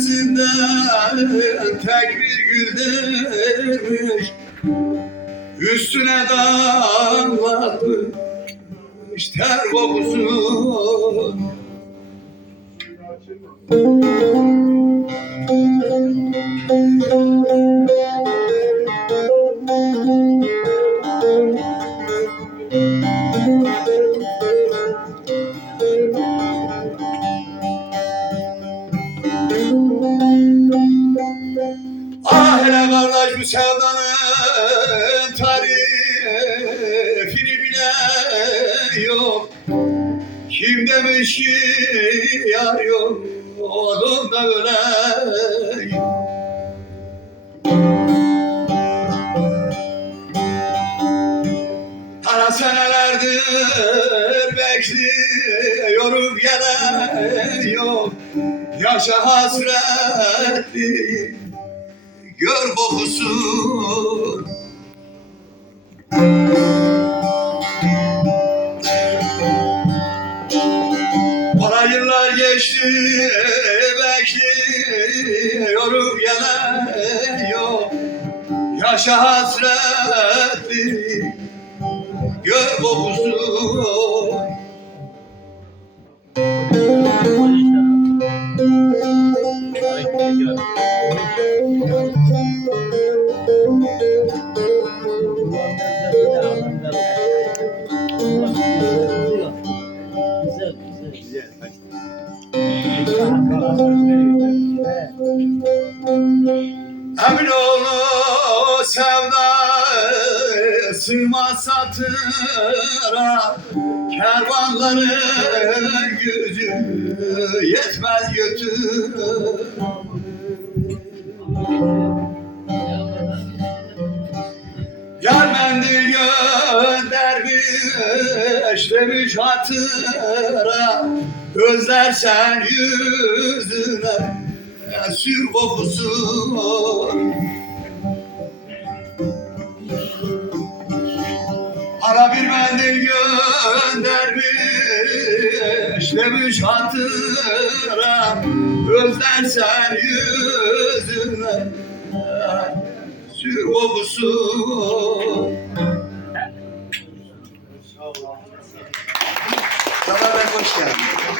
bahçesinden tek bir gül dermiş Üstüne damlatmış ter kokusu bu sevdanın tarifini bile yok. Kim demiş ki yar yok oğlum da öyle Ara senelerdir bekliyorum gelen yok. Yaşa hasretli gör kokusu Bana yıllar geçti bekliyorum gelen yok Yaşa hasretli gör kokusu Güzel, güzel. Emin oğlu sevda sığmaz satıra Kervanların gücü yetmez götür demiş hatıra Özlersen yüzüne sür kokusu. Ara bir mendil göndermiş demiş hatıra Özlersen yüzüne sür kokusu Então vai continuar.